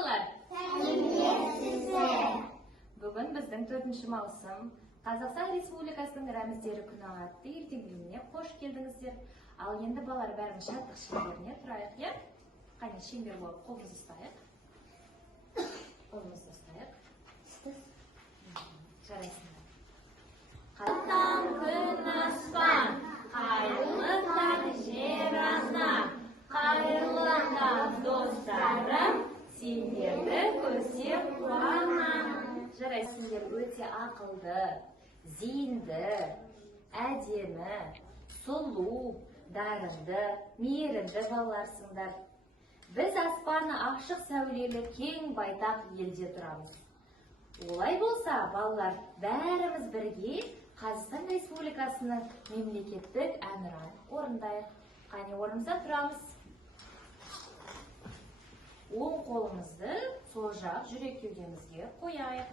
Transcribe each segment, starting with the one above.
балалар? Бүгін біздің 4 маусым Қазақстан Республикасының рәміздері күні атты ертеңгілігіне қош келдіңіздер. Ал енді балалар бәрін шаттық шеңберіне тұрайық, е? Қане шеңбер болып қолымызды ұстайық. Қолымызды ұстайық. Жарайсыңдар. Қаттан күн аспан, қайырлы таң жер ана, қайырлы таң достарым, сендерді көрсем қуанам. Жарайсыңдар, өте ақылды, зейінді, әдемі, сұлу, дарынды, мейірімді балаларсыңдар. Біз аспаны ашық сәулелі кең байтақ елде тұрамыз. Олай болса, балалар, бәріміз бірге Қазақстан Республикасының мемлекеттік әнұранын орындайық. Қане орнымыздан тұрамыз. Оң қолымызды сол жақ жүрек кеудемізге қояйық.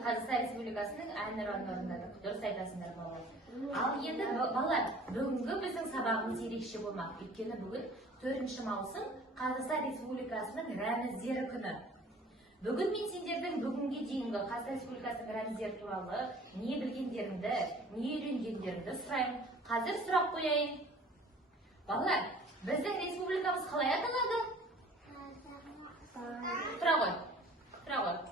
Қазақстан Республикасының әнұранын орындадық. Дұрыс айтасыңдар балалар. Ал енді балалар, бүгінгі біздің сабағымыз ерекше болмақ. Өйткені бүгін 4 маусым Қазақстан Республикасының рәміздері күні. Бүгін мен сендердің бүгінге дейінгі Қазақстан Республикасының рәміздері туралы не білгендеріңді, не үйренгендеріңді сұрайын. Қазір сұрақ қояйын. Балалар, біздің республикамыз қалай аталады? Тұра ғой.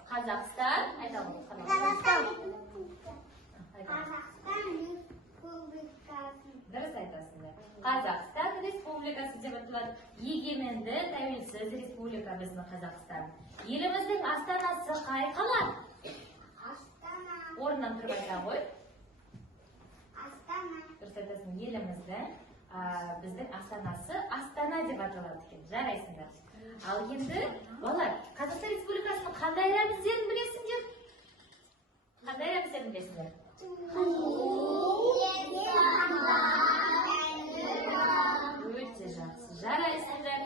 Қазақстан, айтамын. Қазақстан Республикасы. Дұрыс айтасыңдар. Қазақстан Республикасы деп аталады. Егеменді, тәуелсіз республика біздің Қазақстан. Еліміздің астанасы қай қала? Астана. Орнынан тұрып айта ғой. Астана. Дұрыс айтасың. Еліміздің біздің астанасы Астана деп аталады екен. Жарайсыңдар. Ал енді, балалар, Қазақстан Республикасының қандай рәміздерін білесіңдер? Қандай рәміздерін білесіңдер? Өте жақсы. Жарайсыңдар.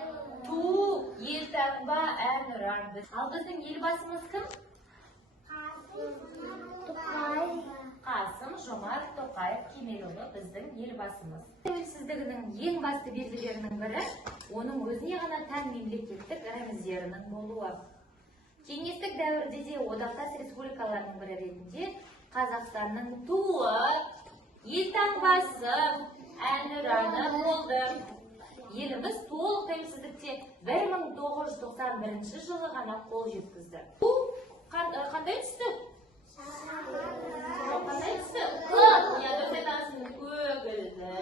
Ту, елтаңба, әнұран. Ал біздің елбасымыз кім? Қасым Жомарт Тоқаев Кемелұлы біздің елбасымыз. Тәуелсіздігінің ең басты белгілерінің бірі оның өзіне ғана тән мемлекеттік рәміздерінің болуы. Кеңестік дәуірде де одақтас республикаларының бірі ретінде Қазақстанның туы, елтаңбасы, әнұраны болды. Еліміз толық тәуелсіздікте 1991 жылы ғана қол жеткізді. Бұл қандай түсті? Қандай түсті? Көгілді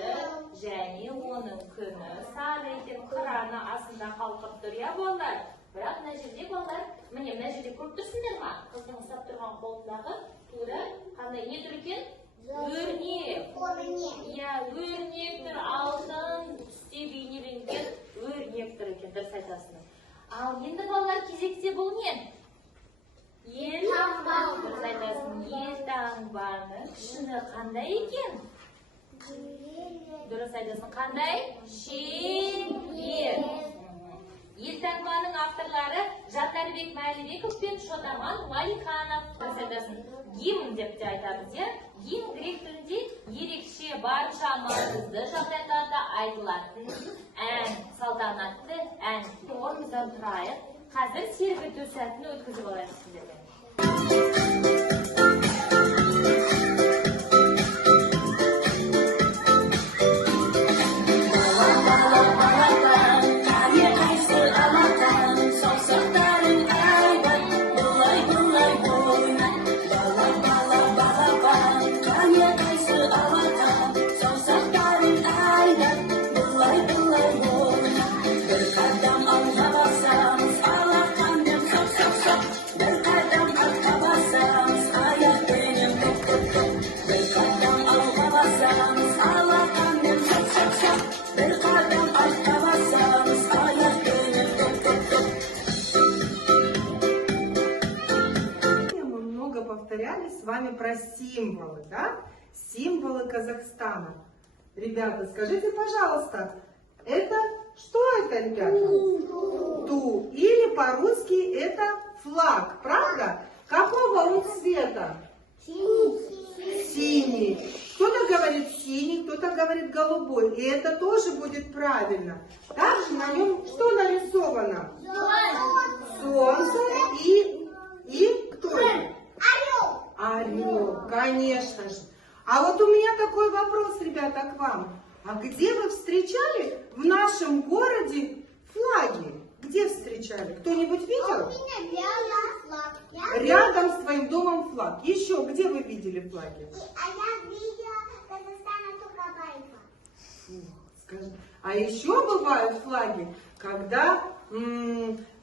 және оның күні сары екен, қыраны астында қалқып тұр, я балалар. Бірақ мына жерде балалар, міне мына жерде көріп тұрсыңдар ма? Қыздың ұстап тұрған қолындағы тура қандай не тұр екен? Өрнек. Иә, өрнек тұр, алтын түсте бейнеленген Ал енді балалар кезекте бұл не? Елтаңба. Дұрыс айтасың. Елтаңбаның пішіні қандай екен? Дұрыс айтасың. Қандай? Шеңбер. Елтаңбаның авторлары Жандарбек Мәлібеков пен Шотаман Уәлиханов. Дұрыс айтасың. Гимн деп те айтамыз, иә? Гимн грек тілінде ерекше барынша маңызды жағдайларда айтылатын ән, салтанатты ән. Орнымыздан тұрайық. Қазір серпілту сәтін өткізіп алайық сіздерге. Повторяли с вами про символы, да? Символы Казахстана. Ребята, скажите, пожалуйста, это что это, ребята? Ту. Или по-русски это флаг, правда? Какого он цвета? Синий. Кто-то говорит синий, кто-то говорит голубой. И это тоже будет правильно. Также на нем что нарисовано? Солнце и кто это? Орел, конечно же. А вот у меня такой вопрос, ребята, к вам. А где вы встречали в нашем городе флаги? Где встречали? Кто-нибудь видел? У меня рядом флаг. Рядом с твоим домом флаг. Еще где вы видели флаги? А я видела Казахстана только байка. Скажи. А еще бывают флаги, когда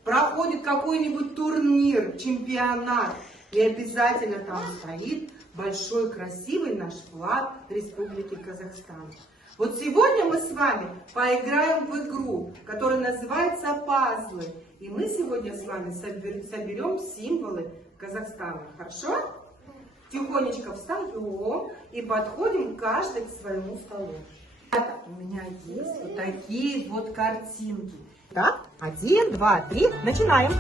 проходит какой-нибудь турнир, чемпионат. И обязательно там стоит большой красивый наш флаг Республики Казахстан. Вот сегодня мы с вами поиграем в игру, которая называется «Пазлы». И мы сегодня с вами соберем символы Казахстана. Хорошо? Тихонечко встаем и подходим каждый к своему столу. У меня есть вот такие вот картинки. Так, 1, 2, 3, начинаем.